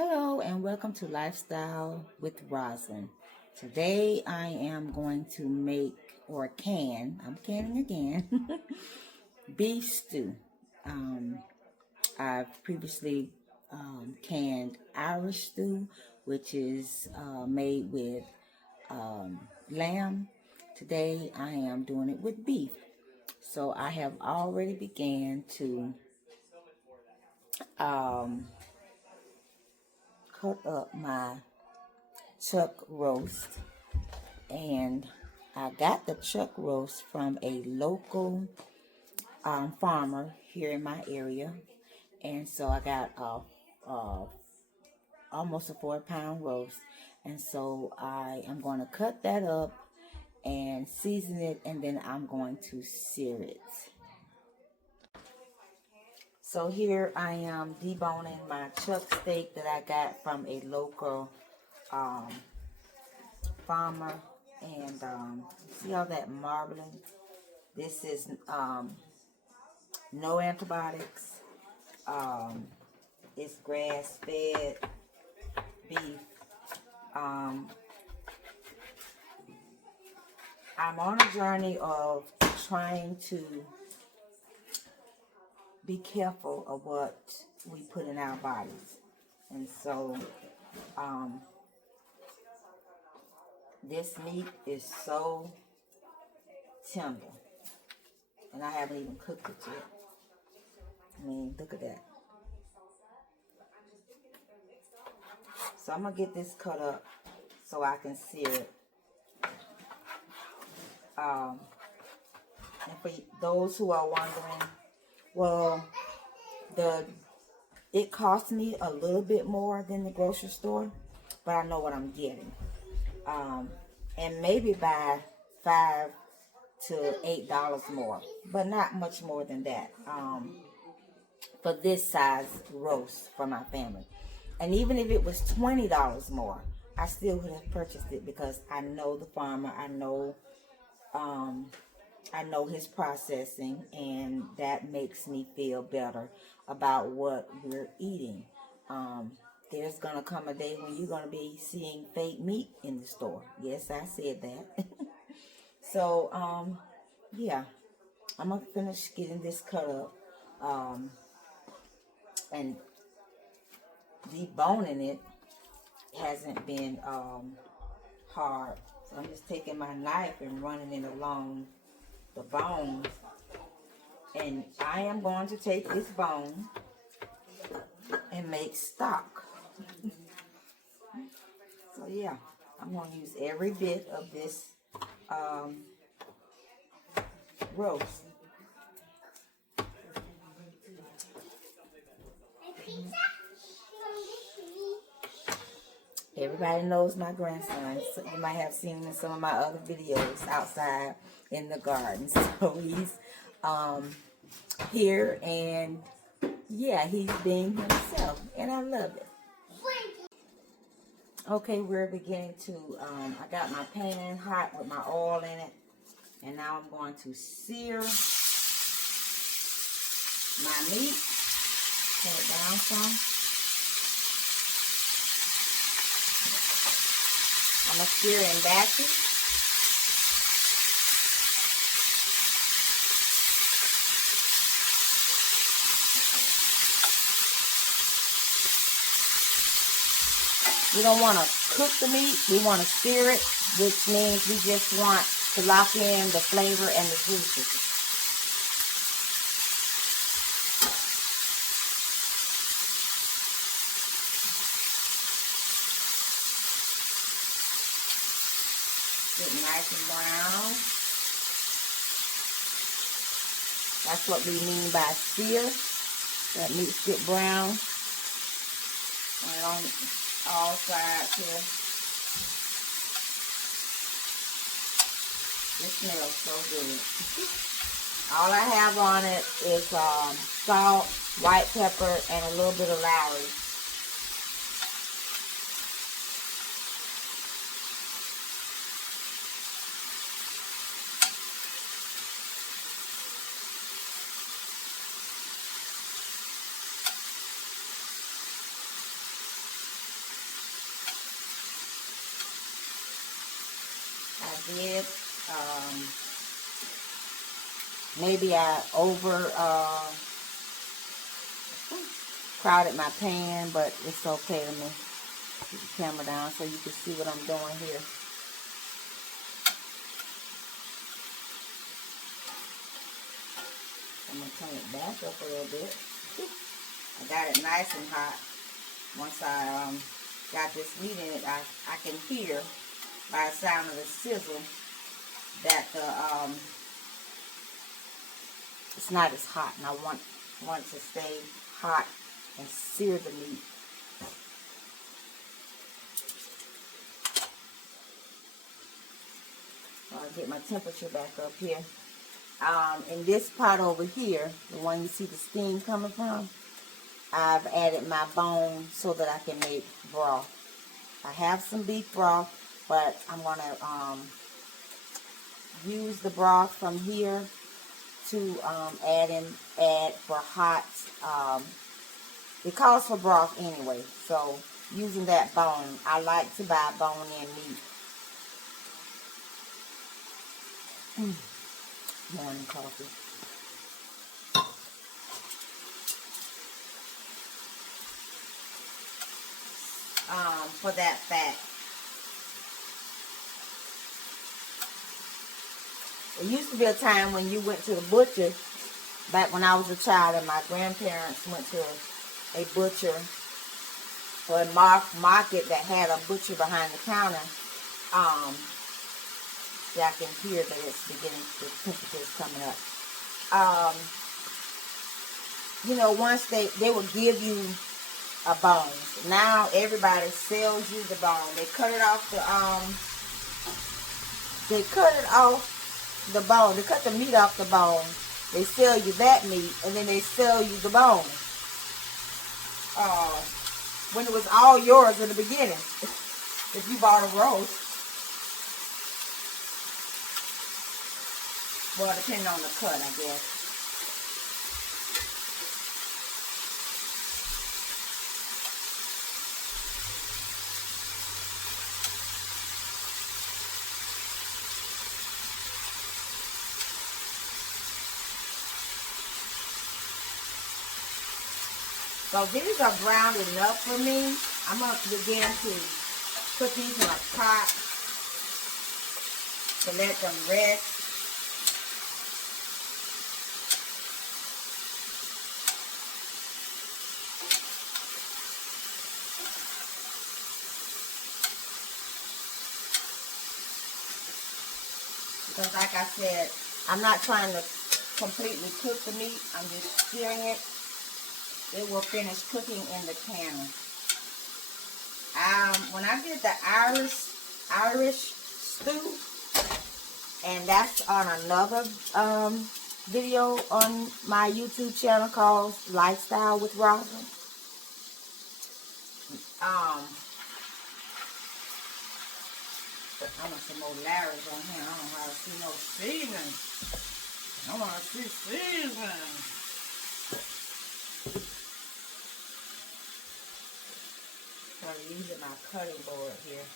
Hello and welcome to Lifestyle with Roslyn. Today I am going to make, or I'm canning again, beef stew. I've previously canned Irish stew, which is made with lamb. Today I am doing it with beef. So I have already began to cut up my chuck roast, and I got the chuck roast from a local farmer here in my area, and so I got almost a 4-pound roast, and so I am going to cut that up and season it, and then I'm going to sear it. So here I am deboning my chuck steak that I got from a local farmer, and see all that marbling? This is no antibiotics. It's grass-fed beef. I'm on a journey of trying to be careful of what we put in our bodies, and so this meat is so tender, and I haven't even cooked it yet. I mean, look at that. So I'm gonna get this cut up so I can sear it. And for those who are wondering, well, it cost me a little bit more than the grocery store, but I know what I'm getting. And maybe by $5 to $8 more, but not much more than that. For this size roast for my family. And even if it was $20 more, I still would have purchased it because I know the farmer, I know his processing, and that makes me feel better about what we're eating. There's gonna come a day when you're gonna be seeing fake meat in the store. Yes, I said that. So, yeah, I'm gonna finish getting this cut up. And deboning it hasn't been hard. So I'm just taking my knife and running it along the bone. And I am going to take this bone and make stock. So yeah, I'm going to use every bit of this roast. Everybody knows my grandson. So you might have seen him in some of my other videos outside in the garden. So he's here, and yeah, he's being himself, and I love it. Okay, we're beginning to, I got my pan hot with my oil in it, and now I'm going to sear my meat. Turn it down some. I'm going to sear in batches. We don't want to cook the meat. We want to sear it, which means we just want to lock in the flavor and the juices. Get nice and brown. That's what we mean by sear. That meats get brown. And on all sides here. It smells so good. All I have on it is salt, white pepper, and a little bit of Lowry. did. Maybe I over crowded my pan, but it's okay. Let me put the camera down so you can see what I'm doing here. I'm going to turn it back up a little bit. I got it nice and hot. Once I got this meat in it, I can hear by the sound of the sizzle that the it's not as hot, and I want it to stay hot and sear the meat. I'll get my temperature back up here. In this pot over here, the one you see the steam coming from, I've added my bone so that I can make broth. I have some beef broth, but I'm going to use the broth from here to add for hot. It calls for broth anyway, so using that bone, I like to buy bone-in meat. Morning coffee. For that fat. There used to be a time when you went to the butcher, back when I was a child, and my grandparents went to a butcher or a market that had a butcher behind the counter. See, I can hear that it's beginning, the temperature is coming up. You know, once they would give you a bone. Now everybody sells you the bone. They cut it off the bone. They cut the meat off the bone. They sell you that meat, and then they sell you the bone. When it was all yours in the beginning, if you bought a roast. Well, depending on the cut, I guess. So these are browned enough for me. I'm going to begin to put these in a pot to let them rest. Because like I said, I'm not trying to completely cook the meat. I'm just searing it. It will finish cooking in the canner. When I did the Irish stew, and that's on another video on my YouTube channel called Lifestyle with Rosalind. I want some more Larry's on here. I don't know how to see no seasoning. I want to see seasoning. So I'm using my cutting board here.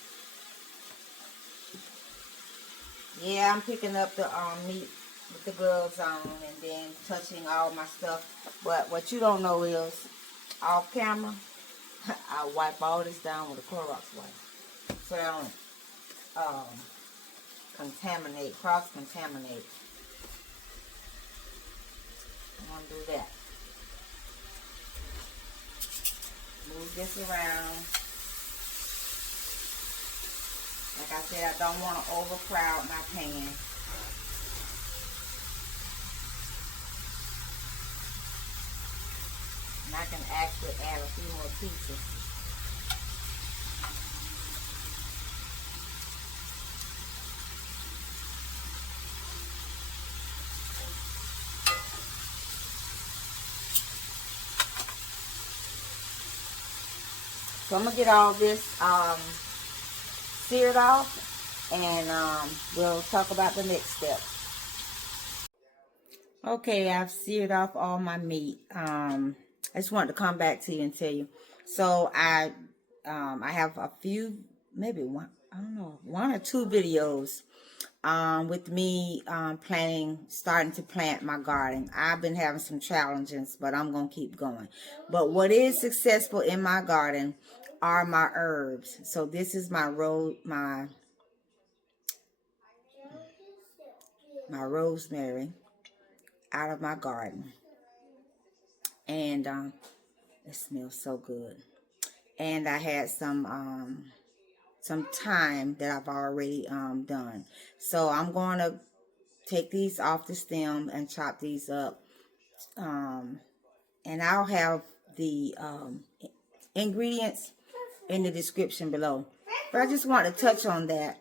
Yeah, I'm picking up the meat with the gloves on and then touching all my stuff. But what you don't know is, off camera, I wipe all this down with a Clorox wipe. So I don't contaminate, cross-contaminate. I'm going to do that. Move this around. Like I said, I don't want to overcrowd my pan. And I can actually add a few more pieces. So I'm going to get all this seared off, and we'll talk about the next step. Okay, I've seared off all my meat. I just wanted to come back to you and tell you. So I have a few, maybe one, I don't know, 1 or 2 videos with me starting to plant my garden. I've been having some challenges, but I'm going to keep going. But what is successful in my garden are my herbs. So this is my rosemary out of my garden. And it smells so good. And I had some thyme that I've already done. So I'm going to take these off the stem and chop these up. And I'll have the ingredients in the description below. But I just want to touch on that,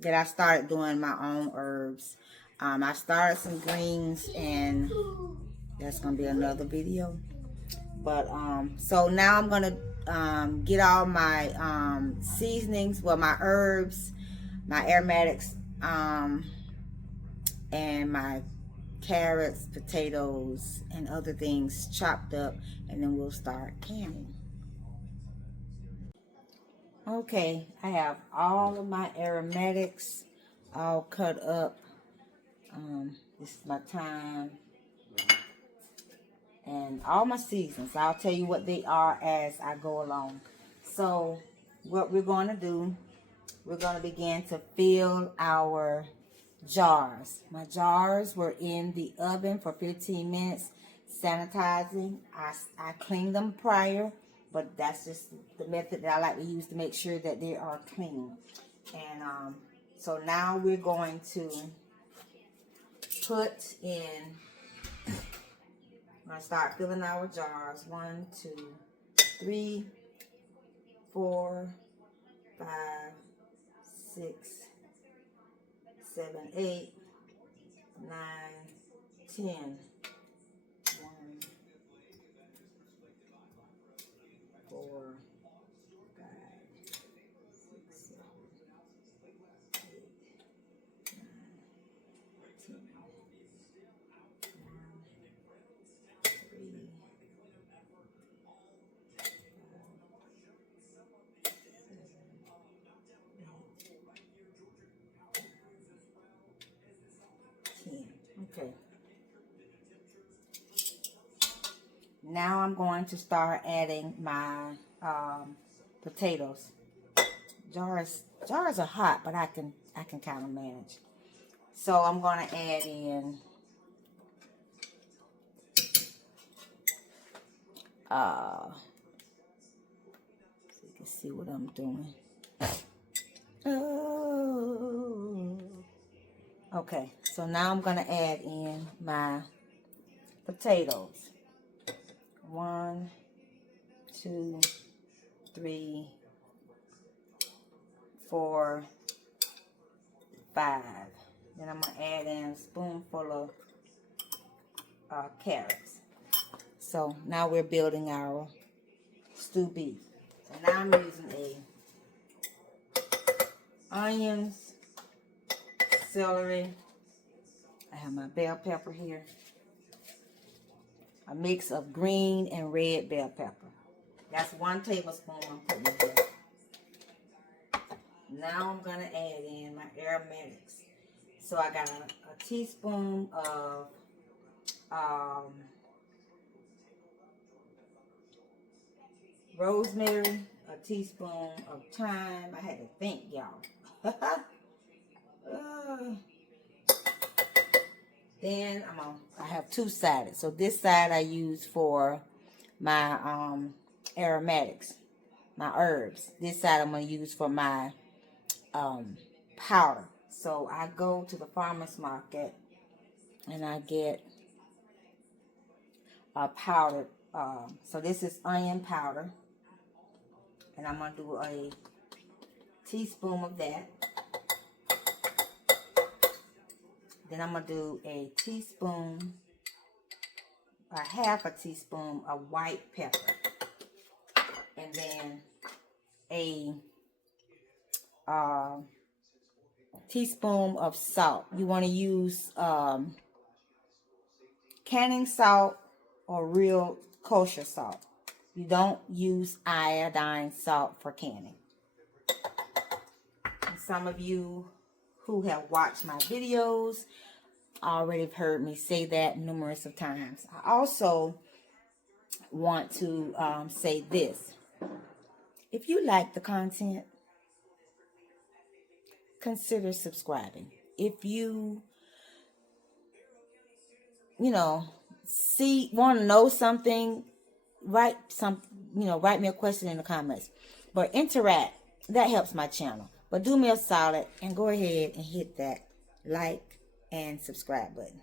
that I started doing my own herbs. I started some greens, and that's going to be another video. But so now I'm going to get all my seasonings, well, my herbs, my aromatics, and my carrots, potatoes, and other things chopped up, and then we'll start canning. Okay, I have all of my aromatics all cut up. This is my thyme and all my seasons. I'll tell you what they are as I go along. So what we're going to do, we're going to begin to fill our jars. My jars were in the oven for 15 minutes sanitizing. I cleaned them prior, but that's just the method that I like to use to make sure that they are clean. And so now we're going to put in, I'm going to start filling our jars. 1, 2, 3, 4, 5, 6, 7, 8, 9, 10. 1, 4, 5, 6, 7, 8, 9, 10. 1, 3, 10. Okay. Now I'm going to start adding my potatoes. Jars are hot, but I can kind of manage. So I'm going to add in so you can see what I'm doing. Oh. Okay, so now I'm going to add in my potatoes. 1, 2, 3, 4, 5. Then I'm going to add in a spoonful of carrots. So now we're building our stew beef. So now I'm using onions, celery. I have my bell pepper here. A mix of green and red bell pepper. That's 1 tablespoon I'm putting in here. Now I'm going to add in my aromatics. So I got a teaspoon of rosemary, a teaspoon of thyme. I had to think, y'all. Then I have 2 sides. So this side I use for my aromatics, my herbs. This side I'm going to use for my powder. So I go to the farmer's market and I get a powder. So this is onion powder. And I'm going to do a teaspoon of that. Then I'm going to do a teaspoon, a half a teaspoon of white pepper. And then a teaspoon of salt. You want to use canning salt or real kosher salt. You don't use iodine salt for canning. And some of you who have watched my videos already have heard me say that numerous of times. I also want to say this. If you like the content, consider subscribing. If you want to know something, write me a question in the comments. But interact. That helps my channel. But do me a solid and go ahead and hit that like and subscribe button.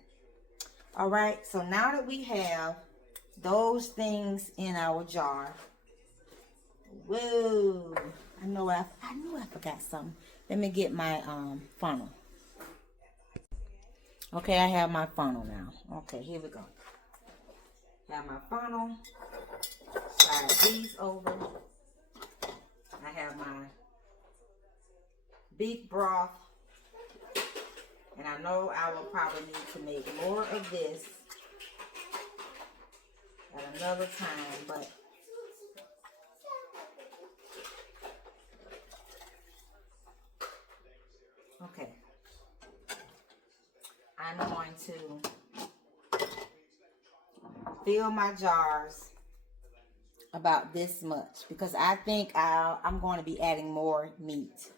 All right. So now that we have those things in our jar. Whoa. I knew I forgot something. Let me get my funnel. Okay, I have my funnel now. Okay, here we go. Have my funnel. Slide these over. I have my beef broth. And I know I will probably need to make more of this at another time, but okay. I'm going to fill my jars about this much because I think I'm going to be adding more meat.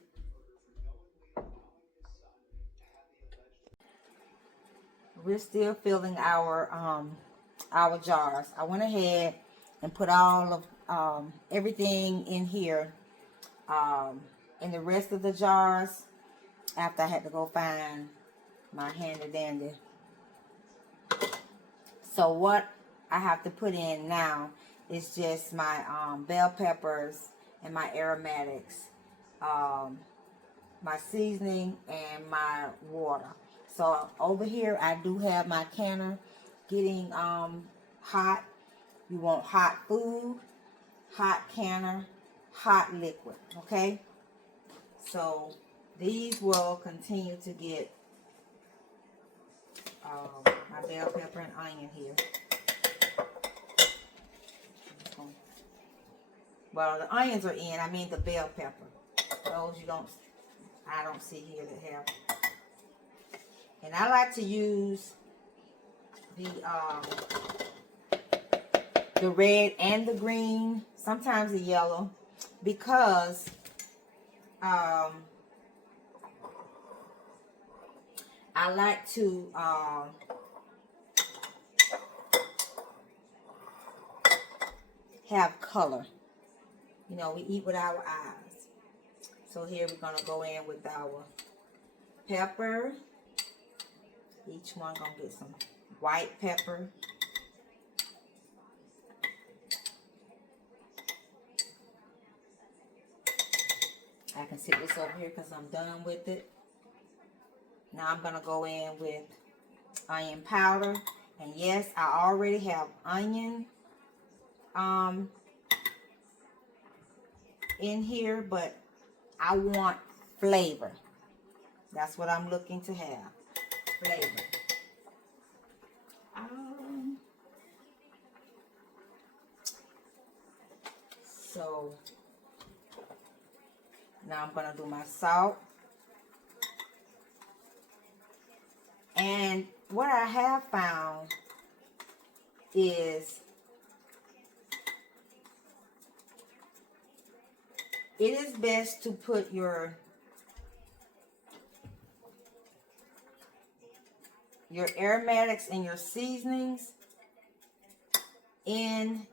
We're still filling our jars. I went ahead and put all of everything in here in the rest of the jars after I had to go find my handy dandy. So what I have to put in now is just my bell peppers and my aromatics, my seasoning and my water. So over here I do have my canner getting hot. You want hot food, hot canner, hot liquid, okay? So these will continue to get my bell pepper and onion here. Well, the onions are in. I mean the bell pepper. Those I don't see here that have. And I like to use the red and the green, sometimes the yellow, because I like to have color. You know, we eat with our eyes. So here we're going to go in with our pepper. Each one going to get some white pepper. I can sit this over here because I'm done with it. Now I'm going to go in with onion powder. And yes, I already have onion in here, but I want flavor. That's what I'm looking to have. Flavor. So now I'm going to do my salt. And what I have found is it is best to put your aromatics and your seasonings in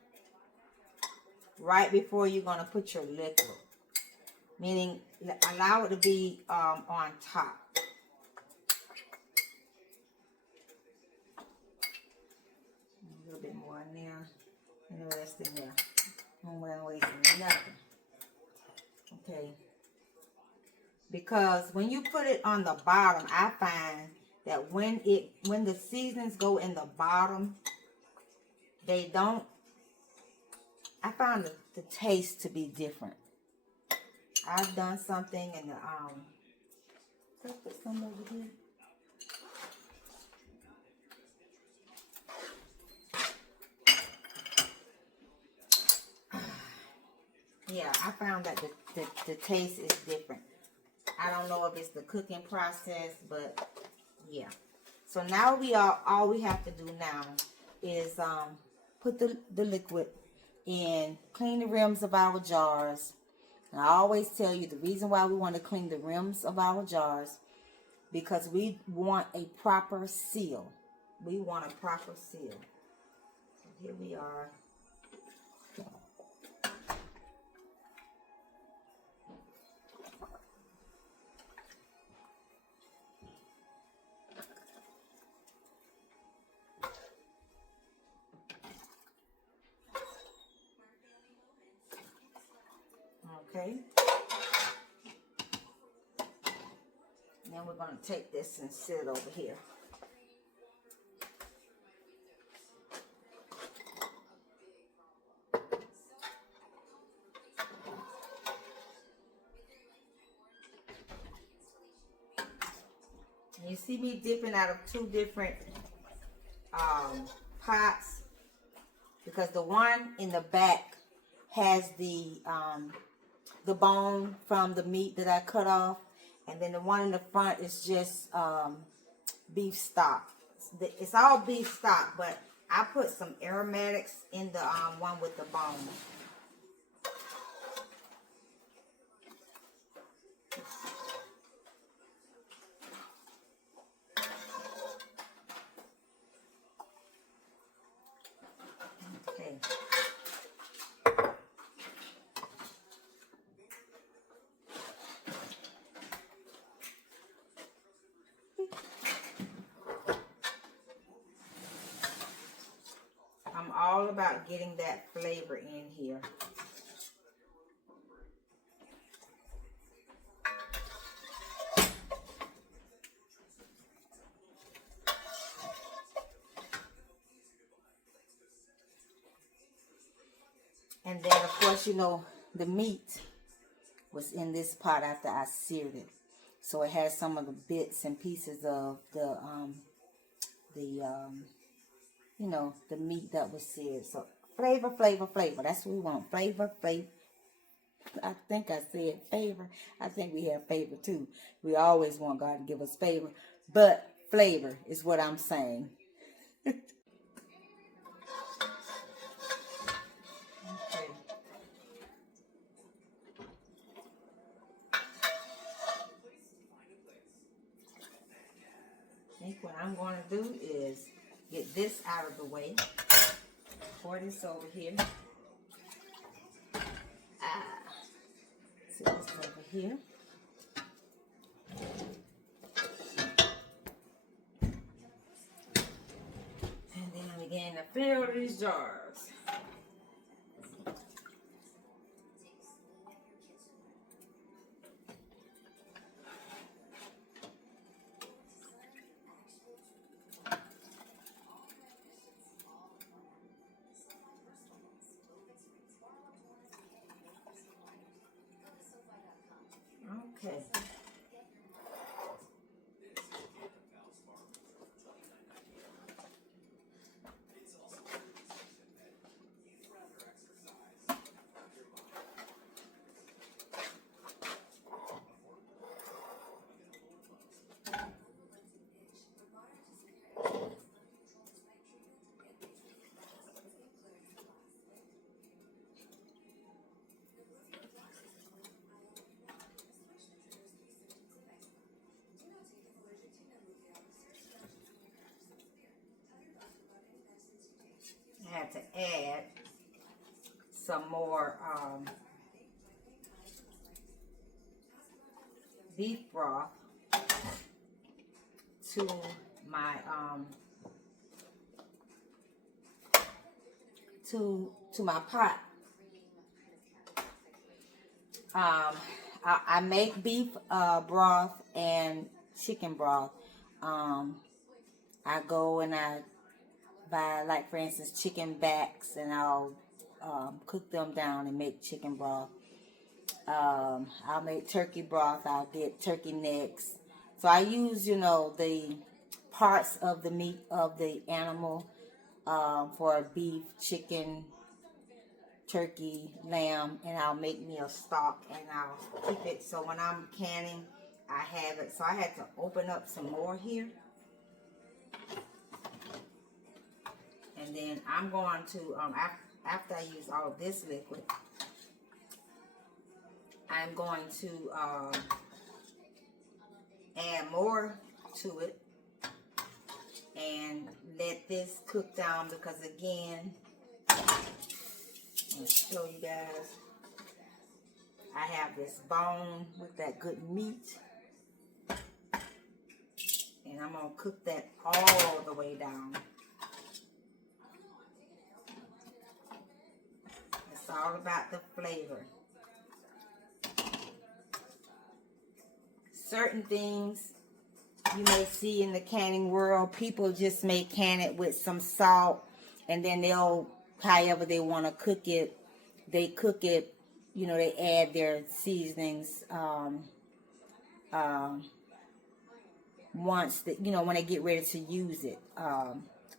right before you're going to put your liquid. Meaning, allow it to be on top. A little bit more in there, and the rest in there. I'm not wasting nothing. Okay. Because when you put it on the bottom, I find that when the seasonings go in the bottom, they don't. I found the taste to be different. I've done something and let's put some over here. Yeah, I found that the taste is different. I don't know if it's the cooking process, but yeah. So now all we have to do now is put the liquid in, clean the rims of our jars. And I always tell you the reason why we want to clean the rims of our jars, because we want a proper seal. We want a proper seal. So here we are. Okay. Then we're going to take this and sit it over here. And you see me dipping out of two different pots, because the one in the back has the bone from the meat that I cut off, and then the one in the front is just beef stock. It's all beef stock, but I put some aromatics in the one with the bone. Okay. I'm all about getting that flavor in here. And then, of course, you know, the meat was in this pot after I seared it. So it has some of the bits and pieces of the you know, the meat that was seared. So flavor, flavor, flavor. That's what we want. Flavor, flavor. I think I said favor. I think we have favor too. We always want God to give us favor. But flavor is what I'm saying. Okay. I think what I'm going to do is get this out of the way. Pour this over here. Set this over here. And then I'm beginning to fill these jars. Okay. I had to add some more beef broth to my to my pot. I make beef broth and chicken broth. I go and I buy, like for instance, chicken backs, and I'll cook them down and make chicken broth. I'll make turkey broth. I'll get turkey necks. So I use, you know, the parts of the meat of the animal for beef, chicken, turkey, lamb, and I'll make me a stock, and I'll keep it. So when I'm canning, I have it. So I had to open up some more here. And then I'm going to, after I use all of this liquid, I'm going to add more to it and let this cook down, because again, I'll show you guys, I have this bone with that good meat, and I'm going to cook that all the way down. It's all about the flavor. Certain things you may see in the canning world, people just may can it with some salt, and then they'll, however they want to cook it, they cook it, you know, they add their seasonings once, you know, when they get ready to use it,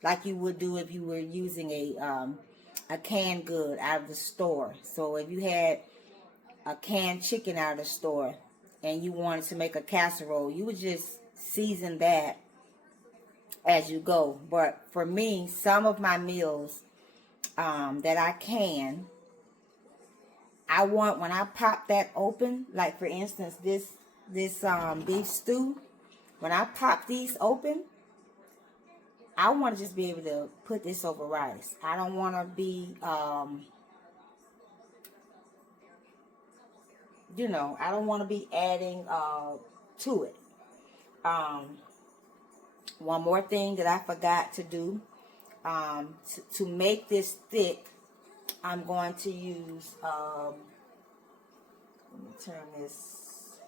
like you would do if you were using a canned good out of the store. So if you had a canned chicken out of the store and you wanted to make a casserole, you would just season that as you go. But for me, some of my meals that I can, I want, when I pop that open, like for instance this beef stew, when I pop these open, I want to just be able to put this over rice. I don't want to be you know, I don't want to be adding to it. One more thing that I forgot to do, to make this thick, I'm going to use, let me turn this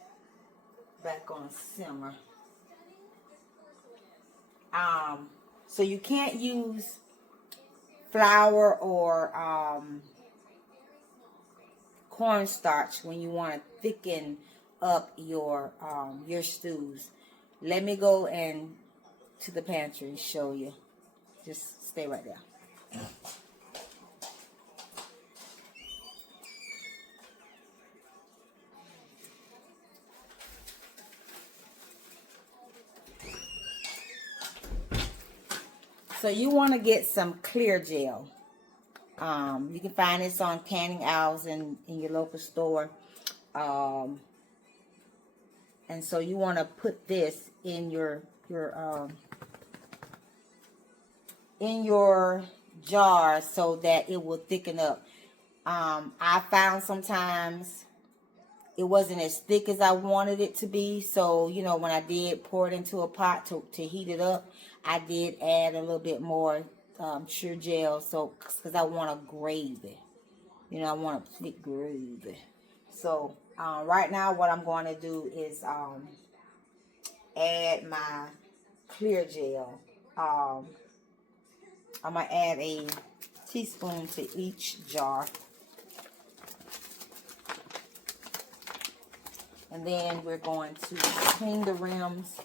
back on simmer. So you can't use flour or cornstarch when you want to thicken up your stews. Let me go and to the pantry and show you. Just stay right there. So you want to get some clear gel. You can find this on canning aisles in your local store. And so you want to put this in your jar so that it will thicken up. I found sometimes it wasn't as thick as I wanted it to be. So, you know, when I did pour it into a pot to heat it up, I did add a little bit more sure gel, so because I want a gravy. You know, I want a thick gravy. So, right now what I'm going to do is add my clear gel. I'm going to add a teaspoon to each jar. And then we're going to clean the rims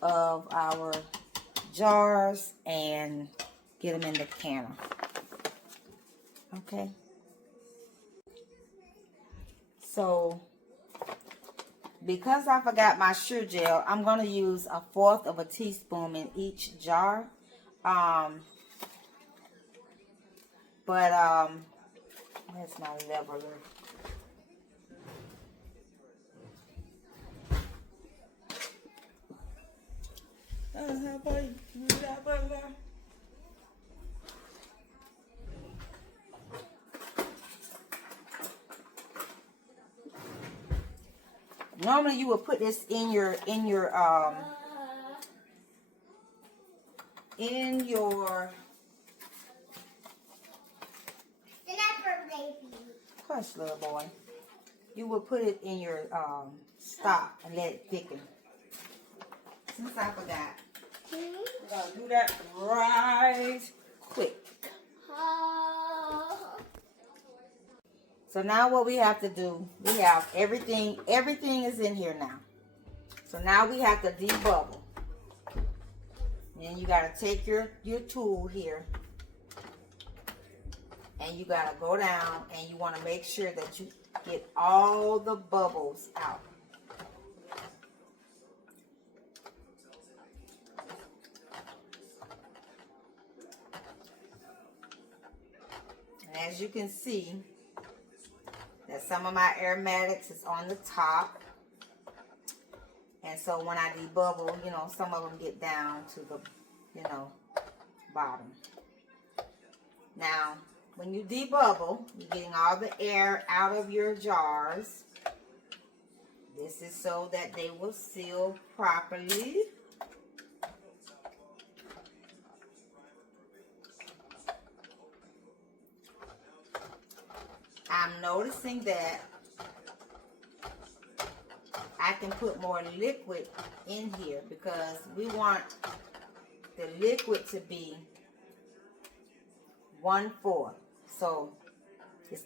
of our jars and get them in the canner. Okay. So, because I forgot my sure gel, I'm going to use 1/4 of a teaspoon in each jar. That's my leveler. Normally you would put this in your hush, little boy. You would put it in your stock and let it thicken. Since I forgot, we're gonna do that right quick. So now what we have to do, we have everything is in here now. So now we have to debubble. Then you gotta take your tool here, and you gotta go down, and you wanna make sure that you get all the bubbles out. as you can see, that some of my aromatics is on the top. And so when I debubble, you know, some of them get down to the, you know, bottom. Now, when you debubble, you're getting all the air out of your jars. This is so that they will seal properly. I'm noticing that I can put more liquid in here because we want the liquid to be 1/4. So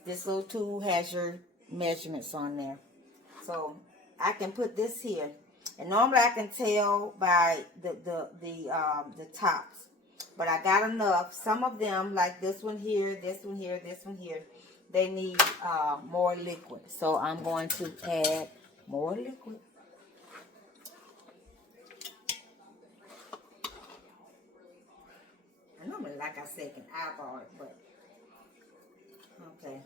this little tool has your measurements on there. So I can put this here, and normally I can tell by the tops, but I got enough. Some of them, like this one here, this one here, this one here, they need more liquid. So I'm going to add more liquid. I normally, like I said, can eyeball it, but okay.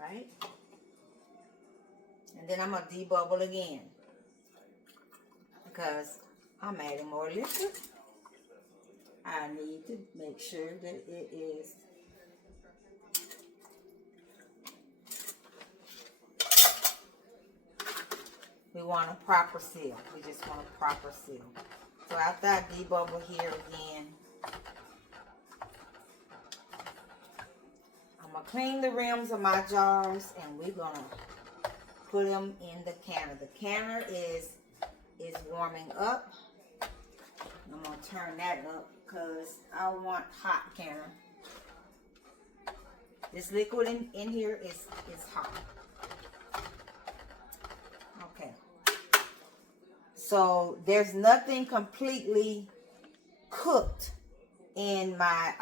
Right? And then I'm going to debubble again because I'm adding more liquid. I need to make sure that it is we want a proper seal. We just want a proper seal. So after I debubble here again, I'm going to clean the rims of my jars and we're going to put them in the canner. The canner is warming up. I'm going to turn that up because I want hot canner. This liquid in here is hot. Okay. So there's nothing completely cooked in my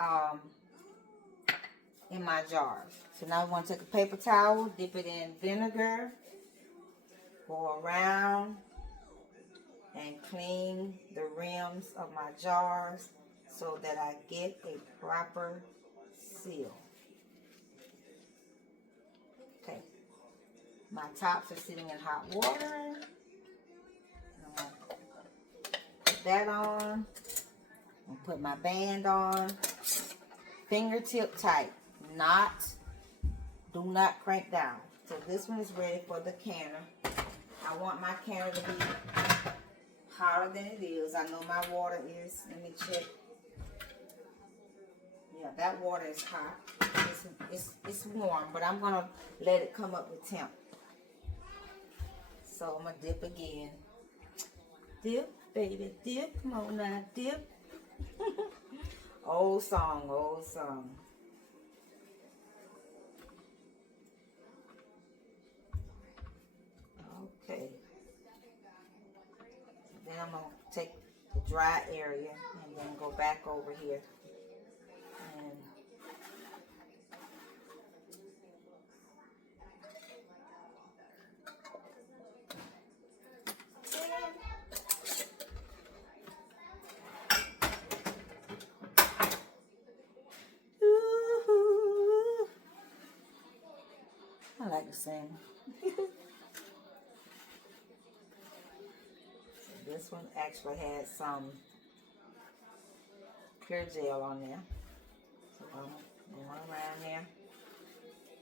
jars. So now I'm going to take a paper towel, dip it in vinegar, go around and clean the rims of my jars so that I get a proper seal. Okay, my tops are sitting in hot water. I'm going to put that on. I'm going to put my band on. Fingertip tight. Do not crank down. So this one is ready for the canner. I want my canner to be hotter than it is. I know my water is. Let me check. Yeah, that water is hot. It's warm, but I'm going to let it come up with temp. So I'm going to dip again. Dip, baby, dip. Come on now, dip. Old song, old song. Okay. Then I'm going to take the dry area and then go back over here. And I like to sing. This one actually had some clear gel on there. So I'm going around there,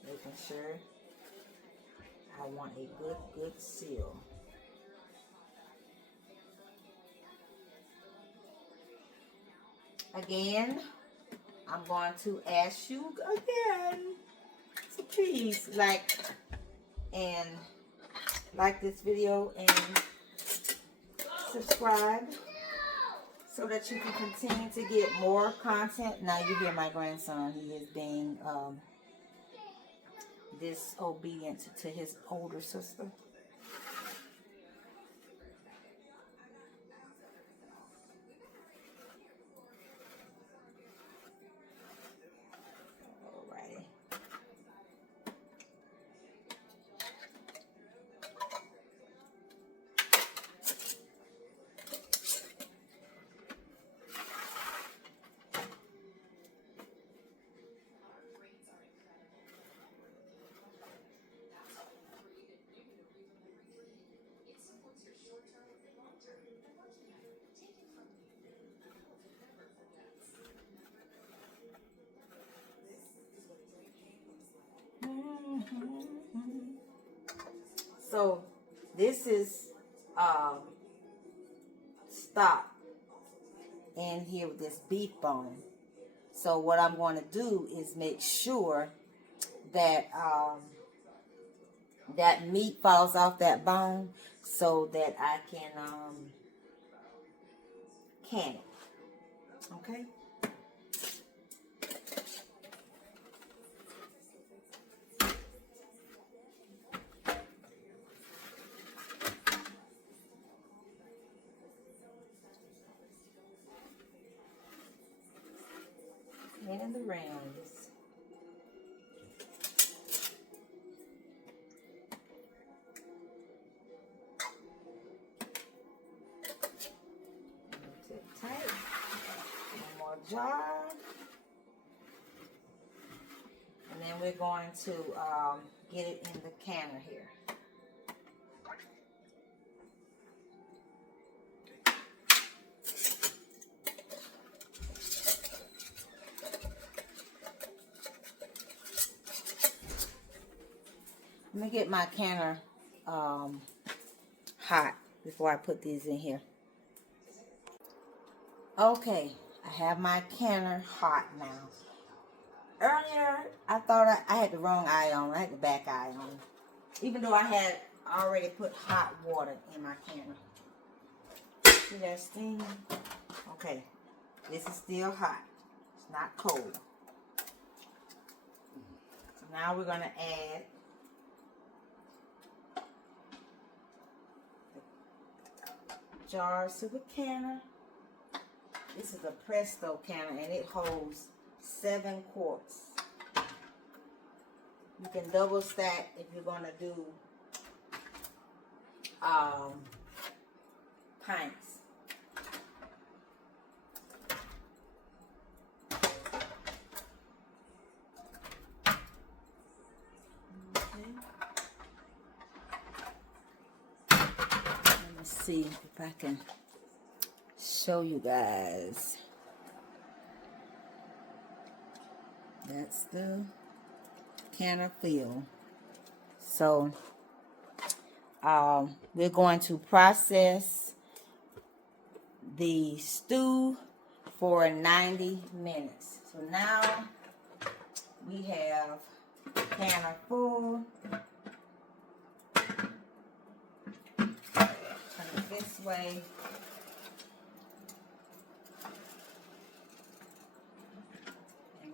making sure I want a good seal. Again, I'm going to ask you again to please like this video and subscribe so that you can continue to get more content. Now you hear my grandson. He is being disobedient to his older sister. So this is stock in here with this beef bone. So what I'm going to do is make sure that that meat falls off that bone so that I can it. Okay. And the rounds. Tight. One more jar. And then we're going to get it in the canner here. Let me get my canner hot before I put these in here. Okay, I have my canner hot now. Earlier, I thought I had the wrong eye on. I had the back eye on. Even though I had already put hot water in my canner. See that steam? Okay, this is still hot. It's not cold. So now we're going to add the jars to the canner. This is a Presto canner and it holds 7 quarts. You can double stack if you're going to do pints. Okay. Let me see if I can show you guys. That's the canner fill. So we're going to process the stew for 90 minutes. So now we have canner full. Turn it this way.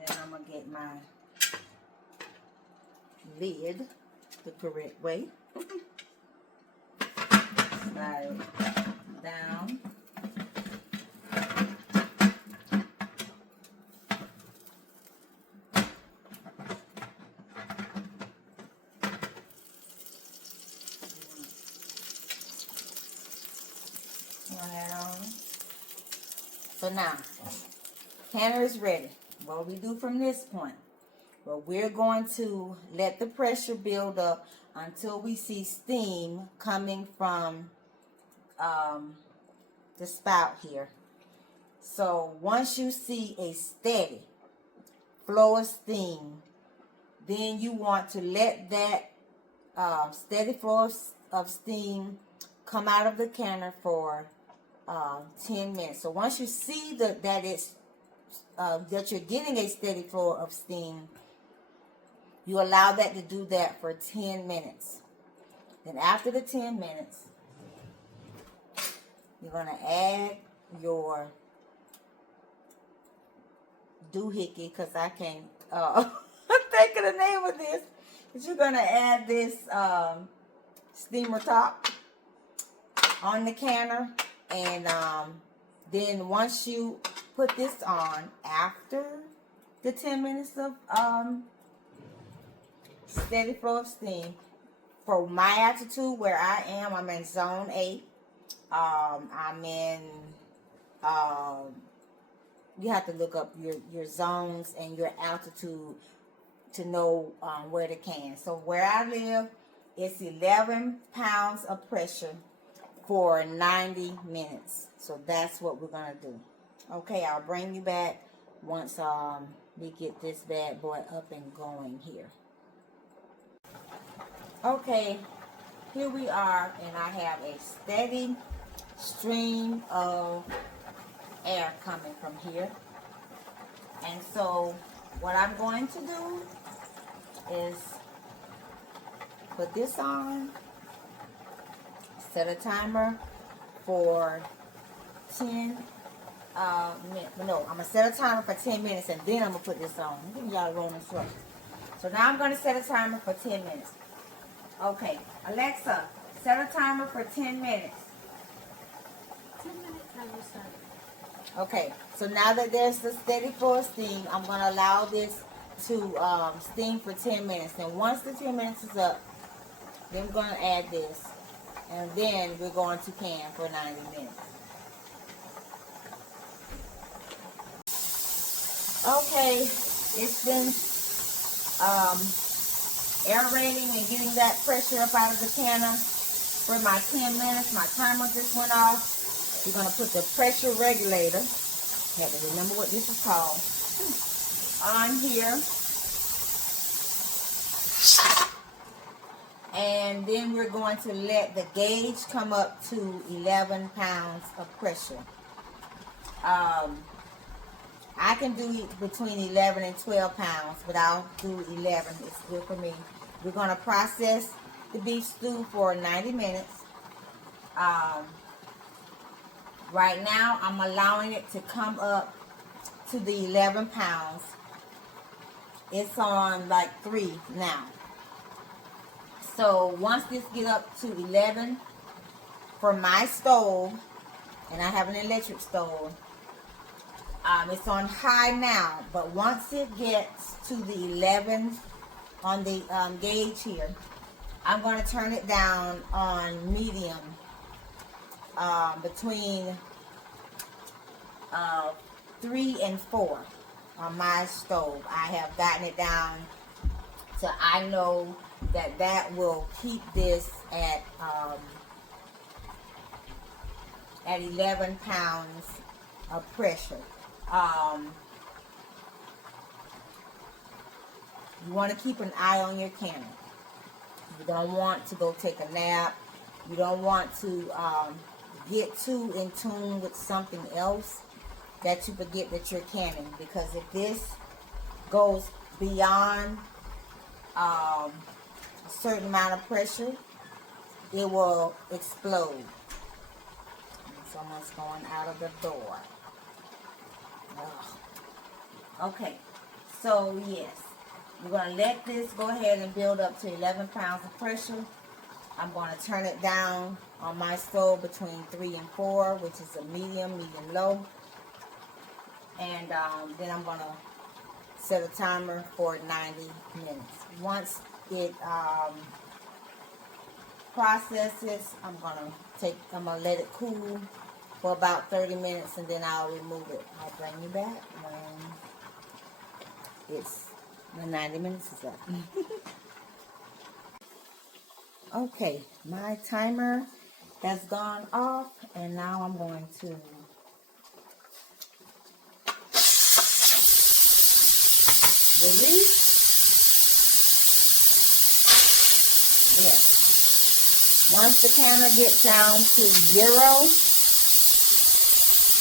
Then I'm going to get my lid the correct way. Slide it down. So now, canner is ready. What we do from this point? Well, we're going to let the pressure build up until we see steam coming from the spout here. So once you see a steady flow of steam, then you want to let that steady flow of steam come out of the canner for 10 minutes. So once you see that you're getting a steady flow of steam, you allow that to do that for 10 minutes. Then after the 10 minutes, you're going to add your doohickey, because I can't think of the name of this. But you're going to add this steamer top on the canner. And then once you put this on after the 10 minutes of steady flow of steam, for my altitude where I am, I'm in zone 8. I'm in, you have to look up your zones and your altitude to know where to can. So where I live, it's 11 pounds of pressure for 90 minutes. So that's what we're going to do. Okay, I'll bring you back once we get this bad boy up and going here. Okay, here we are, and I have a steady stream of air coming from here. And so what I'm going to do is put this on, set a timer for 10 minutes. No, I'm going to set a timer for 10 minutes, and then I'm going to put this on. I'm giving y'all a rolling instruction. So now I'm going to set a timer for 10 minutes. Okay, Alexa, set a timer for 10 minutes. 10 minutes, I will start. Okay, so now that there's the steady flow of steam, I'm going to allow this to steam for 10 minutes. And once the 10 minutes is up, then we're going to add this. And then we're going to can for 90 minutes. Okay, it's been aerating and getting that pressure up out of the canner for my 10 minutes. My timer just went off. We're going to put the pressure regulator, I have to remember what this is called, on here. And then we're going to let the gauge come up to 11 pounds of pressure. I can do between 11 and 12 pounds, but I'll do 11. It's good for me. We're going to process the beef stew for 90 minutes. Right now, I'm allowing it to come up to the 11 pounds. It's on like 3 now. So once this get up to 11 for my stove, and I have an electric stove, it's on high now, but once it gets to the 11 on the gauge here, I'm going to turn it down on medium, between 3 and 4 on my stove. I have gotten it down so I know that that will keep this at 11 pounds of pressure. You want to keep an eye on your canner. You don't want to go take a nap. You don't want to get too in tune with something else that you forget that you're canning. Because if this goes beyond a certain amount of pressure, it will explode. Someone's going out of the door. Ugh. Okay, so yes, we're going to let this go ahead and build up to 11 pounds of pressure. I'm going to turn it down on my stove between 3 and 4, which is a medium low. And then I'm going to set a timer for 90 minutes. Once it processes, I'm gonna let it cool for about 30 minutes, and then I'll remove it. I'll bring you back when the 90 minutes is up. Okay, my timer has gone off, and now I'm going to release. Yes. Once the canner gets down to 0,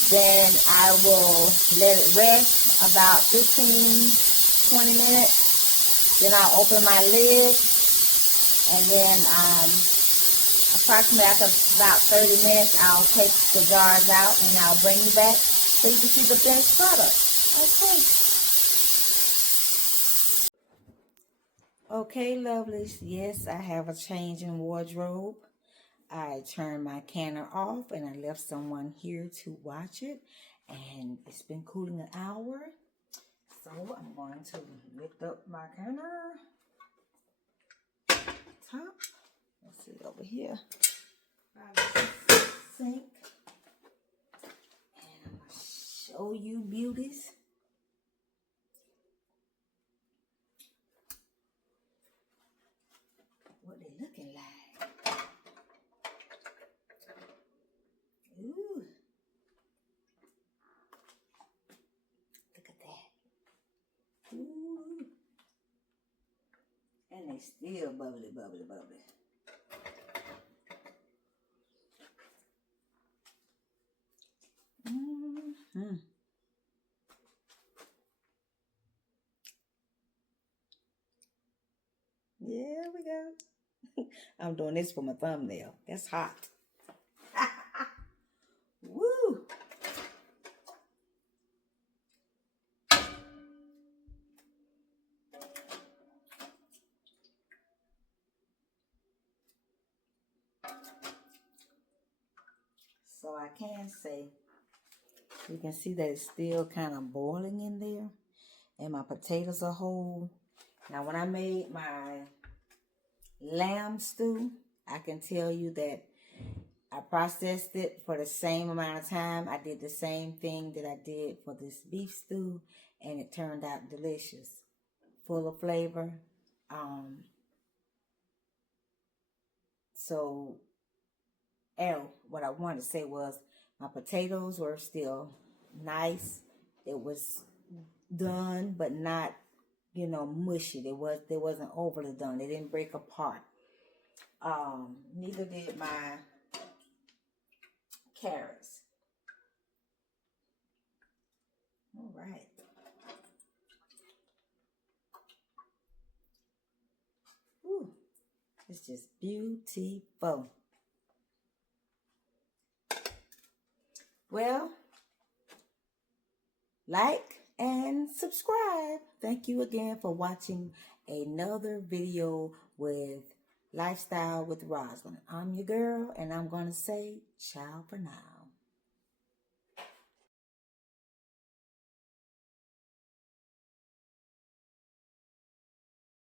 then I will let it rest about 15-20 minutes. Then I'll open my lid, and then approximately after about 30 minutes, I'll take the jars out and I'll bring you back so you can see the finished product. Okay, lovelies. Yes, I have a change in wardrobe. I turned my canner off and I left someone here to watch it. And it's been cooling an hour. So I'm going to lift up my canner. Top. Let's see over here. Sink. And I'm going to show you beauties. What they looking like. Ooh. Look at that. Ooh. And they still bubbly. Yeah, we go. I'm doing this for my thumbnail. That's hot. Woo! So I can say, you can see that it's still kind of boiling in there. And my potatoes are whole. Now when I made my lamb stew, I can tell you that I processed it for the same amount of time. I did the same thing that I did for this beef stew, and it turned out delicious, full of flavor. So, what I wanted to say was my potatoes were still nice. It was done, but not, mushy. They wasn't overly done. They didn't break apart. Neither did my carrots. All right. Whew. It's just beautiful. Well, like and subscribe. Thank you again for watching another video with Lifestyle with Rosalind. I'm your girl, and I'm going to say ciao for now.